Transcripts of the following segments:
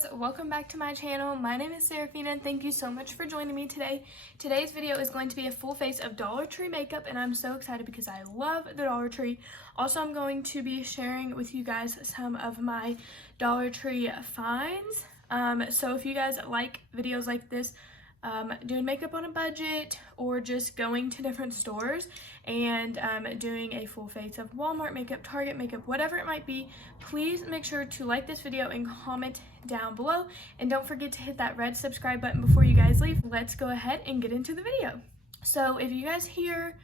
guys, welcome back to my channel. My name is Seraphina and thank you so much for joining me today. Today's video is going to be a full face of Dollar Tree makeup and I'm so excited because I love the Dollar Tree. Also, I'm going to be sharing with you guys some of my Dollar Tree finds. So if you guys like videos like this, doing makeup on a budget or just going to different stores and doing a full face of Walmart makeup, Target makeup, whatever it might be, please make sure to like this video and comment down below, and don't forget to hit that red subscribe button before you guys leave. Let's go ahead and get into the video. So if you guys hear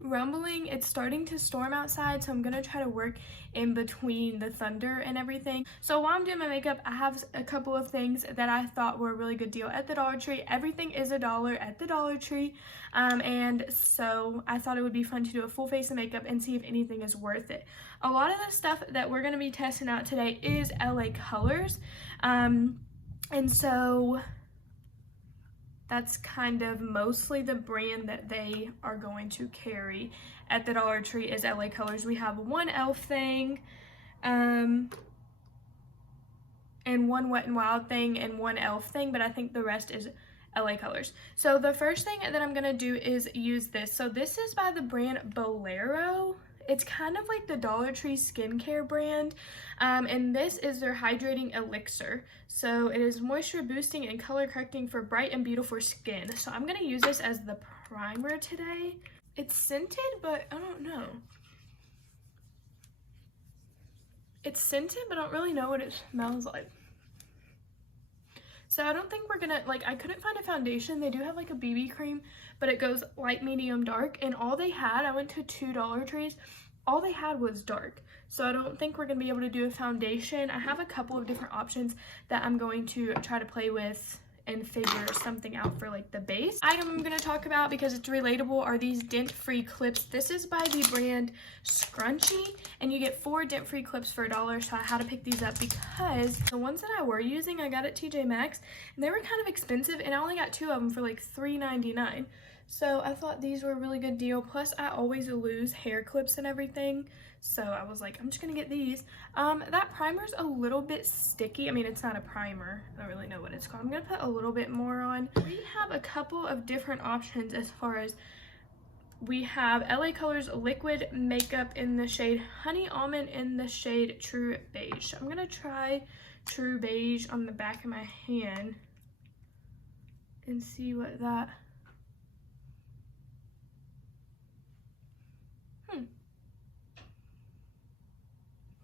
rumbling, it's starting to storm outside, so I'm gonna try to work in between the thunder and everything. So while I'm doing my makeup, I have a couple of things that I thought were a really good deal at the Dollar Tree. Everything is $1 at the Dollar Tree, and so I thought it would be fun to do a full face of makeup and see if anything is worth it. A lot of the stuff that we're gonna be testing out today is LA Colors, and so that's kind of mostly the brand that they are going to carry at the Dollar Tree is LA Colors. We have one e.l.f. thing, and one Wet n Wild thing, and one e.l.f. thing, but I think the rest is LA Colors. So the first thing that I'm gonna do is use this. So this is by the brand Bolero. It's kind of like the Dollar Tree skincare brand, and this is their Hydrating Elixir. So it is moisture boosting and color correcting for bright and beautiful skin. So I'm gonna use this as the primer today. It's scented, but I don't know. It's scented, but I don't really know what it smells like. So I don't think we're gonna, I couldn't find a foundation. They do have like a BB cream, but it goes light, medium, dark, and all they had, I went to 2 Dollar Trees, all they had was dark. So I don't think we're gonna be able to do a foundation. I have a couple of different options that I'm going to try to play with and figure something out for like the base. Item I'm gonna talk about because it's relatable are these dent-free clips. This is by the brand Scrunchie, and you get 4 dent-free clips for $1. So I had to pick these up because the ones that I were using I got at TJ Maxx and they were kind of expensive, and I only got 2 of them for like $3.99. So I thought these were a really good deal. Plus I always lose hair clips and everything, so I was like, I'm just gonna get these. That primer's a little bit sticky. I mean, it's not a primer, I don't really know what it's called. I'm gonna put a little bit more on. We have a couple of different options as far as, we have LA Colors liquid makeup in the shade Honey Almond in the shade True Beige. So I'm gonna try True Beige on the back of my hand and see what that,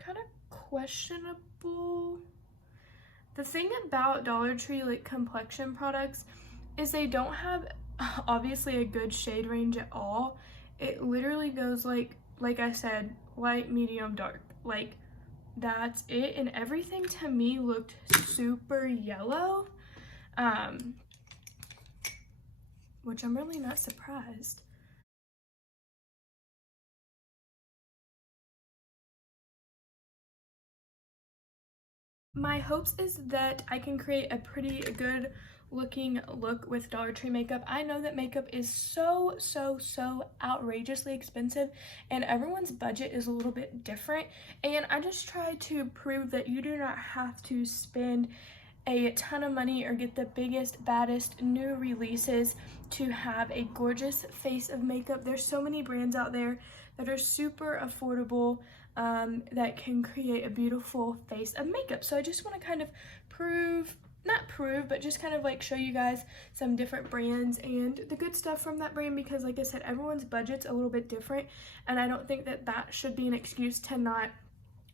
kind of questionable. The thing about Dollar Tree like complexion products is they don't have obviously a good shade range at all. It literally goes like I said, light, medium, dark. Like that's it, and everything to me looked super yellow, which I'm really not surprised. My hopes is that I can create a pretty good looking look with Dollar Tree makeup. I know that makeup is so outrageously expensive and everyone's budget is a little bit different, and I just try to prove that you do not have to spend a ton of money or get the biggest, baddest new releases to have a gorgeous face of makeup. There's so many brands out there that are super affordable, that can create a beautiful face of makeup. So I just want to kind of but just kind of like show you guys some different brands and the good stuff from that brand, because like I said, everyone's budget's a little bit different, and I don't think that that should be an excuse to not,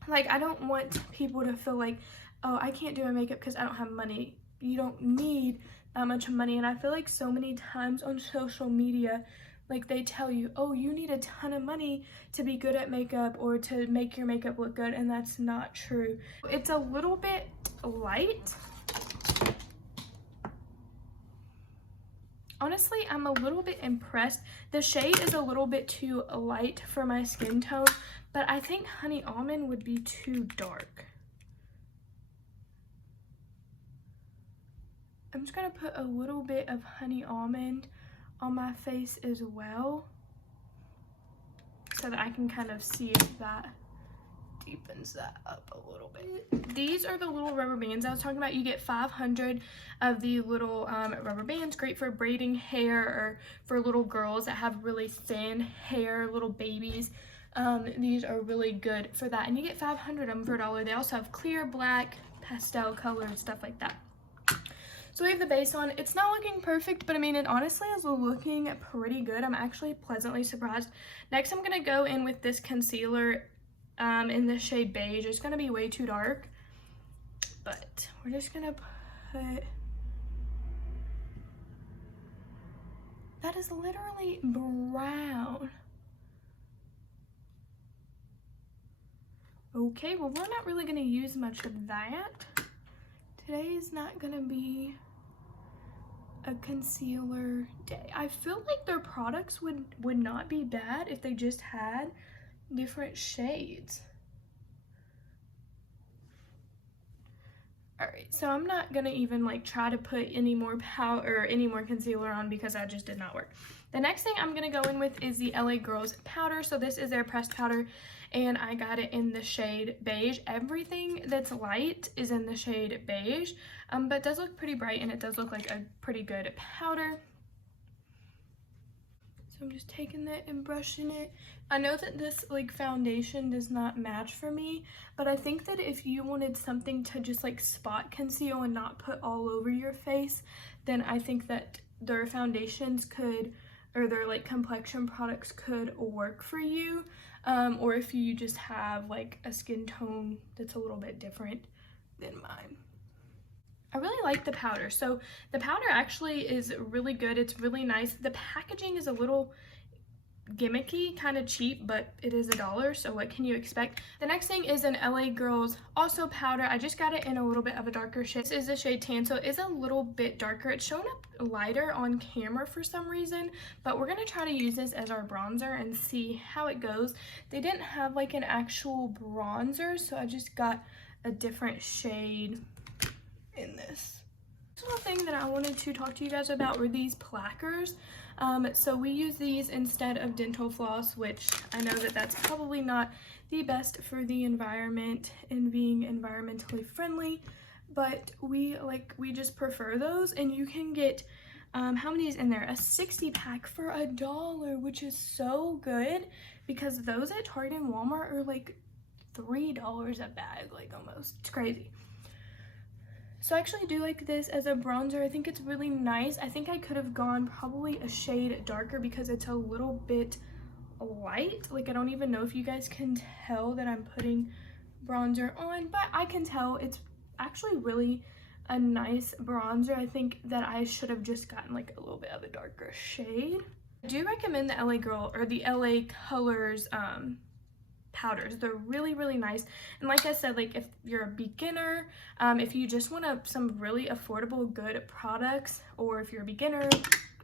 like, I don't want people to feel like, oh, I can't do my makeup because I don't have money. You don't need that much money. And I feel like so many times on social media, like they tell you, oh, you need a ton of money to be good at makeup or to make your makeup look good, and that's not true. It's a little bit light. Honestly, I'm a little bit impressed. The shade is a little bit too light for my skin tone, but I think Honey Almond would be too dark. I'm just gonna put a little bit of Honey Almond on my face as well, so that I can kind of see if that deepens that up a little bit. These are the little rubber bands I was talking about. You get 500 of the little rubber bands, great for braiding hair or for little girls that have really thin hair, little babies. These are really good for that, and you get 500 of them for $1. They also have clear, black, pastel colors, stuff like that. So we have the base on. It's not looking perfect, but I mean, it honestly is looking pretty good. I'm actually pleasantly surprised. Next, I'm gonna go in with this concealer in the shade beige. It's gonna be way too dark, but we're just gonna put, that is literally brown. Okay, well, we're not really gonna use much of that. Today is not gonna be a concealer day. I feel like their products would not be bad if they just had different shades. Alright, so I'm not gonna even like try to put any more powder or any more concealer on because that just did not work. The next thing I'm gonna go in with is the LA Girls powder. So this is their pressed powder, and I got it in the shade beige. Everything that's light is in the shade beige, but it does look pretty bright, and it does look like a pretty good powder. So I'm just taking that and brushing it. I know that this like foundation does not match for me, but I think that if you wanted something to just like spot conceal and not put all over your face, then I think that their foundations could, or their like complexion products could work for you. Or if you just have like a skin tone that's a little bit different than mine. I really like the powder. So the powder actually is really good. It's really nice. The packaging is a little gimmicky, kind of cheap, but it is $1, so what can you expect? The next thing is an LA Girls also powder. I just got it in a little bit of a darker shade. This is the shade Tan, so it is a little bit darker. It's showing up lighter on camera for some reason, but we're gonna try to use this as our bronzer and see how it goes. They didn't have like an actual bronzer, so I just got a different shade in this. One thing that I wanted to talk to you guys about were these plackers. So we use these instead of dental floss, which I know that that's probably not the best for the environment and being environmentally friendly, but we just prefer those. And you can get how many is in there? A 60 pack for $1, which is so good, because those at Target and Walmart are like $3 a bag, like almost. It's crazy. So I actually do like this as a bronzer. I think it's really nice. I think I could have gone probably a shade darker because it's a little bit light. Like, I don't even know if you guys can tell that I'm putting bronzer on, but I can tell it's actually really a nice bronzer. I think that I should have just gotten like a little bit of a darker shade. I do recommend the LA Girl or the LA Colors powders. They're really nice, and like I said, like if you're a beginner, if you just want some really affordable good products, or if you're a beginner,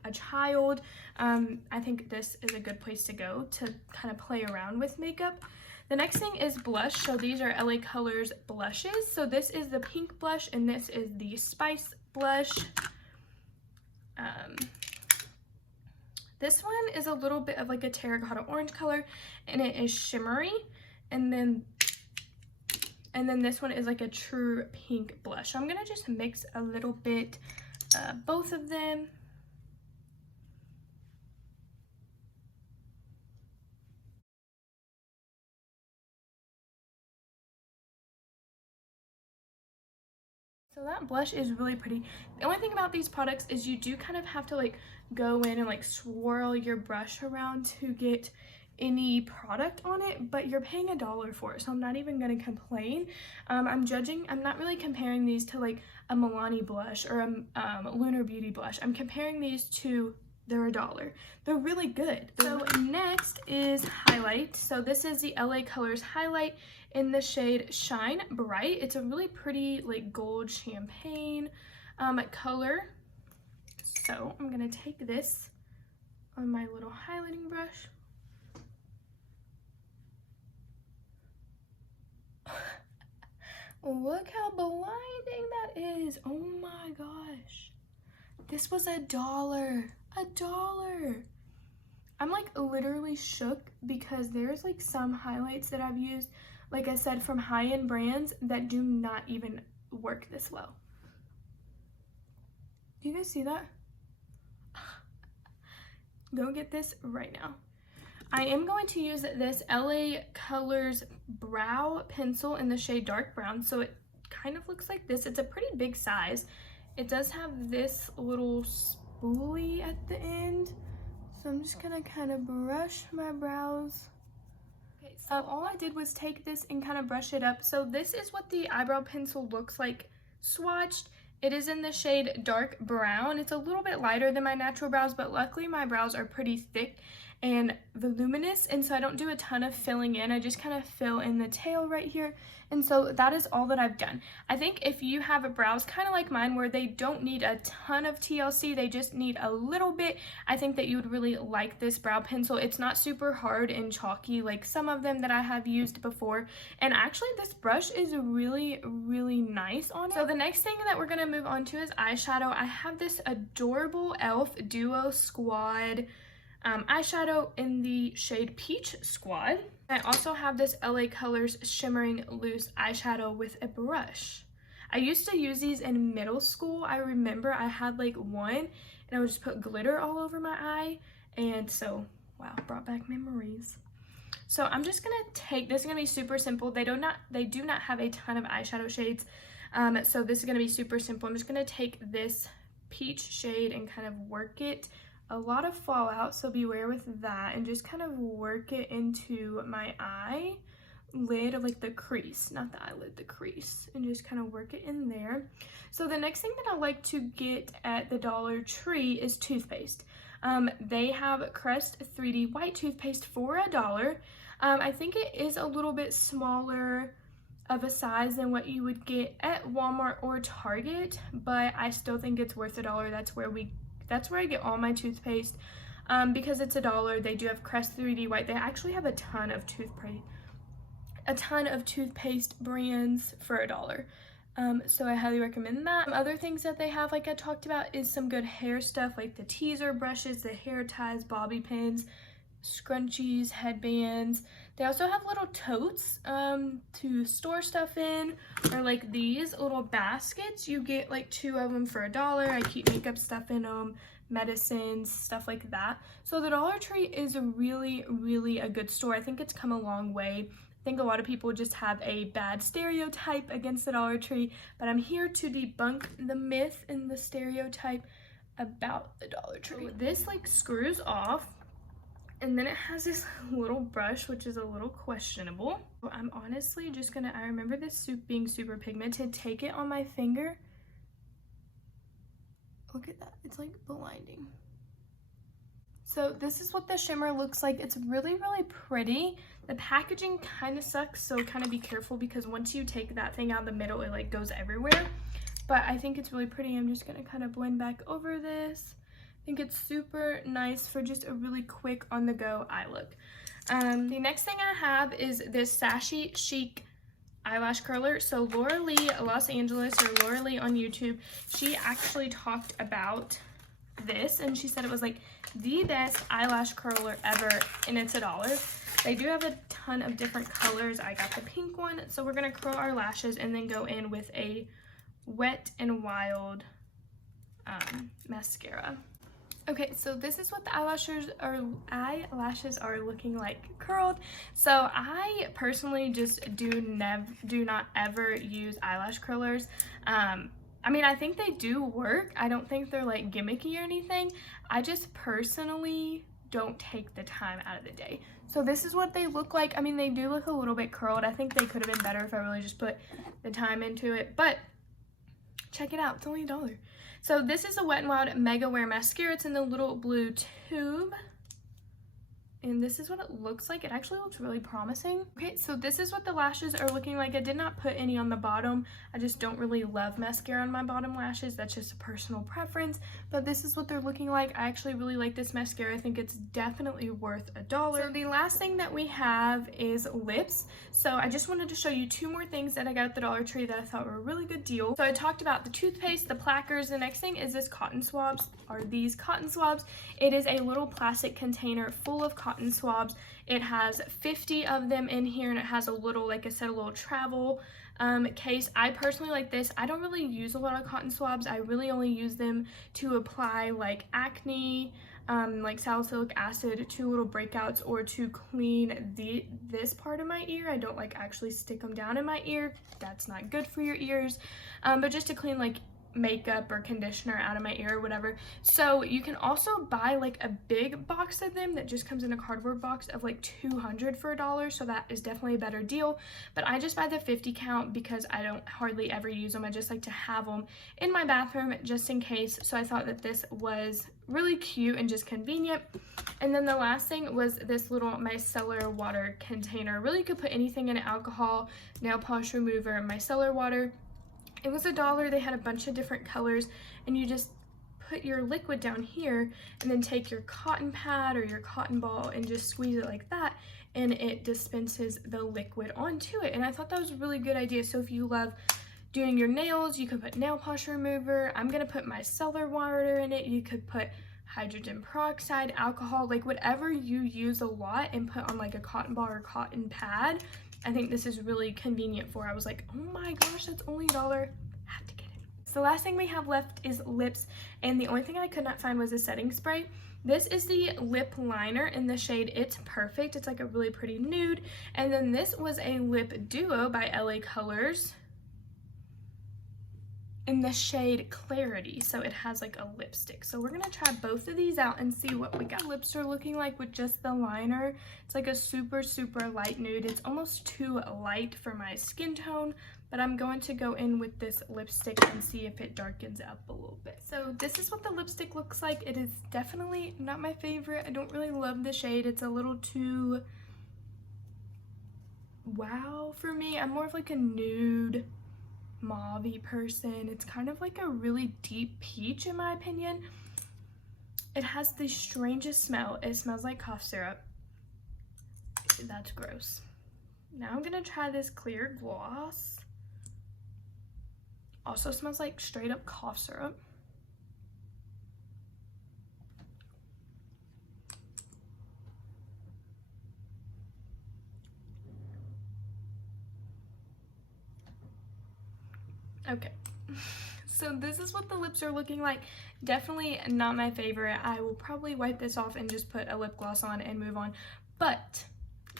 a child, I think this is a good place to go to kind of play around with makeup. The next thing is blush. So these are LA Colors blushes. So this is the pink blush, and this is the spice blush. This one is a little bit of like a terracotta orange color, and it is shimmery. And then this one is like a true pink blush. So I'm gonna just mix a little bit both of them. So that blush is really pretty. The only thing about these products is you do kind of have to like go in and like swirl your brush around to get any product on it, but you're paying $1 for it, so I'm not even gonna complain. I'm not really comparing these to like a Milani blush or a Lunar Beauty blush. I'm comparing these to, they're $1. They're really good. So next is highlight. So this is the LA Colors highlight in the shade Shine Bright. It's a really pretty like gold champagne color. So I'm gonna take this on my little highlighting brush. Look how blinding that is. Oh my gosh. This was $1. $1. I'm like literally shook because there's like some highlights that I've used like I said, from high-end brands that do not even work this well. Do you guys see that? Go get this right now. I am going to use this LA Colors brow pencil in the shade dark brown. So it kind of looks like this. It's a pretty big size. It does have this little spoolie at the end. So I'm just gonna kind of brush my brows. Okay, so all I did was take this and kind of brush it up. So this is what the eyebrow pencil looks like swatched. It is in the shade dark brown. It's a little bit lighter than my natural brows, but luckily my brows are pretty thick and voluminous, and so I don't do a ton of filling in. I just kind of fill in the tail right here, and so that is all that I've done. I think if you have a brows kind of like mine where they don't need a ton of TLC, they just need a little bit, I think that you would really like this brow pencil. It's not super hard and chalky like some of them that I have used before, and actually this brush is really, really nice on it. So the next thing that we're going to move on to is eyeshadow. I have this adorable e.l.f. Duo Squad eyeshadow in the shade Peach Squad. I also have this LA Colors Shimmering Loose eyeshadow with a brush. I used to use these in middle school. I remember I had like one and I would just put glitter all over my eye, and so wow, brought back memories. So I'm just gonna take this. Is gonna be super simple. They do not have a ton of eyeshadow shades, so this is gonna be super simple. I'm just gonna take this peach shade and kind of work it. A lot of fallout, so beware with that, and just kind of work it into my eyelid, like the crease, not the eyelid, the crease, and just kind of work it in there. So the next thing that I like to get at the Dollar Tree is toothpaste. They have Crest 3D white toothpaste for $1. I think it is a little bit smaller of a size than what you would get at Walmart or Target, but I still think it's worth $1. That's where I get all my toothpaste, because it's $1. They do have Crest 3D white. They actually have a ton of toothpaste brands for $1. So I highly recommend that. Other things that they have, like I talked about, is some good hair stuff like the teaser brushes, the hair ties, bobby pins, scrunchies, headbands. They also have little totes to store stuff in, or like these little baskets. You get like 2 of them for $1. I keep makeup stuff in them, medicines, stuff like that. So the Dollar Tree is really, really a good store. I think it's come a long way. I think a lot of people just have a bad stereotype against the Dollar Tree, but I'm here to debunk the myth and the stereotype about the Dollar Tree. So this like screws off, and then it has this little brush, which is a little questionable. I'm honestly just gonna, I remember this soup being super pigmented, take it on my finger. Look at that, it's like blinding. So this is what the shimmer looks like. It's really, really pretty. The packaging kind of sucks, so kind of be careful, because once you take that thing out of the middle, it like goes everywhere. But I think it's really pretty. I'm just gonna kind of blend back over this. I think it's super nice for just a really quick on-the-go eye look. The next thing I have is this Sashi Chic eyelash curler. So Laura Lee Los Angeles, or Laura Lee on YouTube, she actually talked about this, and she said it was like the best eyelash curler ever, and it's $1. They do have a ton of different colors. I got the pink one, so we're gonna curl our lashes and then go in with a Wet n Wild mascara. Okay, so this is what the eyelashes are looking like curled. So I personally just do not ever use eyelash curlers. I mean, I think they do work. I don't think they're like gimmicky or anything. I just personally don't take the time out of the day. So this is what they look like. I mean, they do look a little bit curled. I think they could have been better if I really just put the time into it, but check it out, it's only $1. So this is a Wet n Wild Mega Wear Mascara. It's in the little blue tube. And this is what it looks like. It actually looks really promising. Okay, so this is what the lashes are looking like. I did not put any on the bottom. I just don't really love mascara on my bottom lashes. That's just a personal preference. But this is what they're looking like. I actually really like this mascara. I think it's definitely worth $1. So the last thing that we have is lips. So I just wanted to show you 2 more things that I got at the Dollar Tree that I thought were a really good deal. So I talked about the toothpaste, the plackers. The next thing is this cotton swabs, or these cotton swabs. It is a little plastic container full of cotton cotton swabs. It has 50 of them in here, and it has a little, like I said, a little travel case. I personally like this. I don't really use a lot of cotton swabs. I really only use them to apply like acne, like salicylic acid to little breakouts, or to clean this part of my ear. I don't like actually stick them down in my ear. That's not good for your ears. But just to clean like makeup or conditioner out of my ear or whatever. So you can also buy like a big box of them that just comes in a cardboard box of like 200 for $1, so that is definitely a better deal. But I just buy the 50 count because I don't hardly ever use them. I just like to have them in my bathroom just in case. So I thought that this was really cute and just convenient. And then the last thing was this little micellar water container. Really, you could put anything in it: alcohol, nail polish remover, micellar water. It was $1. They had a bunch of different colors, and you just put your liquid down here and then take your cotton pad or your cotton ball and just squeeze it like that, and it dispenses the liquid onto it. And I thought that was a really good idea. So if you love doing your nails, you could put nail polish remover. I'm gonna put micellar water in it. You could put hydrogen peroxide, alcohol, like whatever you use a lot, and put on like a cotton ball or cotton pad. I think this is really convenient for. I was like, oh my gosh, that's only $1. Have to get it. So the last thing we have left is lips, and the only thing I could not find was a setting spray. This is the lip liner in the shade It's Perfect. It's like a really pretty nude. And then this was a lip duo by LA Colors in the shade Clarity. So it has like a lipstick. So we're gonna try both of these out and see what we got. Lips are looking like with just the liner. It's like a super light nude. It's almost too light for my skin tone, but I'm going to go in with this lipstick and see if it darkens up a little bit. So this is what the lipstick looks like. It is definitely not my favorite. I don't really love the shade. It's a little too wow for me. I'm more of like a nude mauve-y person. It's kind of like a really deep peach in my opinion. It has the strangest smell. It smells like cough syrup. That's gross. Now I'm gonna try this clear gloss. Also smells like straight up cough syrup. Okay, so this is what the lips are looking like. Definitely not my favorite. I will probably wipe this off and just put a lip gloss on and move on. But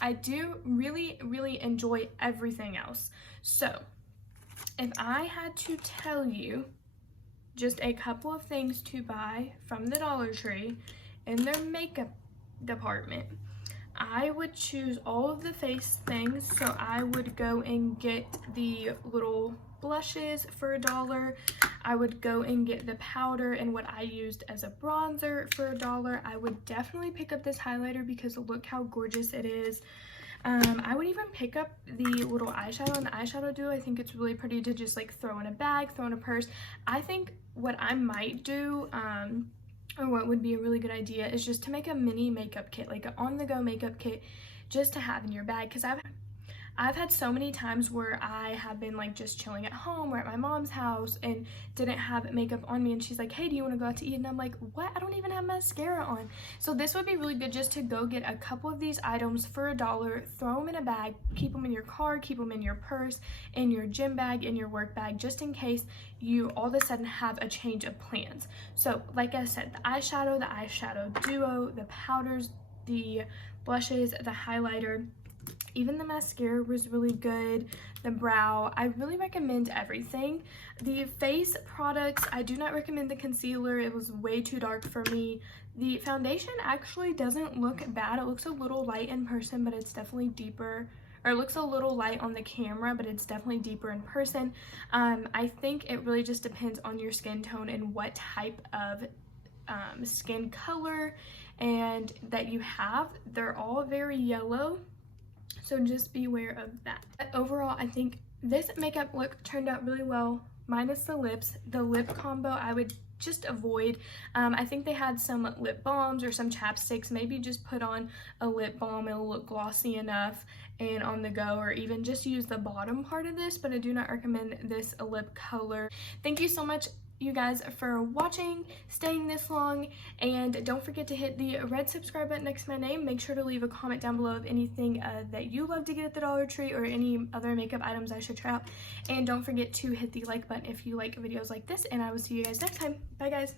I do really enjoy everything else. So if I had to tell you just a couple of things to buy from the Dollar Tree in their makeup department, I would choose all of the face things. So I would go and get the little blushes for $1. I would go and get the powder and what I used as a bronzer for $1. I would definitely pick up this highlighter because look how gorgeous it is. I would even pick up the little eyeshadow and the eyeshadow duo. I think it's really pretty to just like throw in a bag, throw in a purse. I think what I might do, or what would be a really good idea, is just to make a mini makeup kit, like an on-the-go makeup kit, just to have in your bag. Because I've had so many times where I have been like just chilling at home or at my mom's house and didn't have makeup on me, and she's like, hey, do you want to go out to eat? And I'm like, what? I don't even have mascara on. So this would be really good just to go get a couple of these items for $1, throw them in a bag, keep them in your car, keep them in your purse, in your gym bag, in your work bag, just in case you all of a sudden have a change of plans. So like I said, the eyeshadow duo, the powders, the blushes, the highlighter, even the mascara was really good. The brow, I really recommend everything. The face products, I do not recommend the concealer. It was way too dark for me. The foundation actually doesn't look bad. It looks a little light in person, but it's definitely deeper, or it looks a little light on the camera, but it's definitely deeper in person. I think it really just depends on your skin tone and what type of skin color and that you have. They're all very yellow, so just be aware of that. But overall, I think this makeup look turned out really well, minus the lips. The lip combo I would just avoid. I think they had some lip balms or some chapsticks. Maybe just put on a lip balm, it'll look glossy enough and on the go, or even just use the bottom part of this, but I do not recommend this lip color. Thank you so much you guys for watching, staying this long, and don't forget to hit the red subscribe button next to my name. Make sure to leave a comment down below of anything that you love to get at the Dollar Tree or any other makeup items I should try out. And don't forget to hit the like button if you like videos like this, and I will see you guys next time. Bye guys.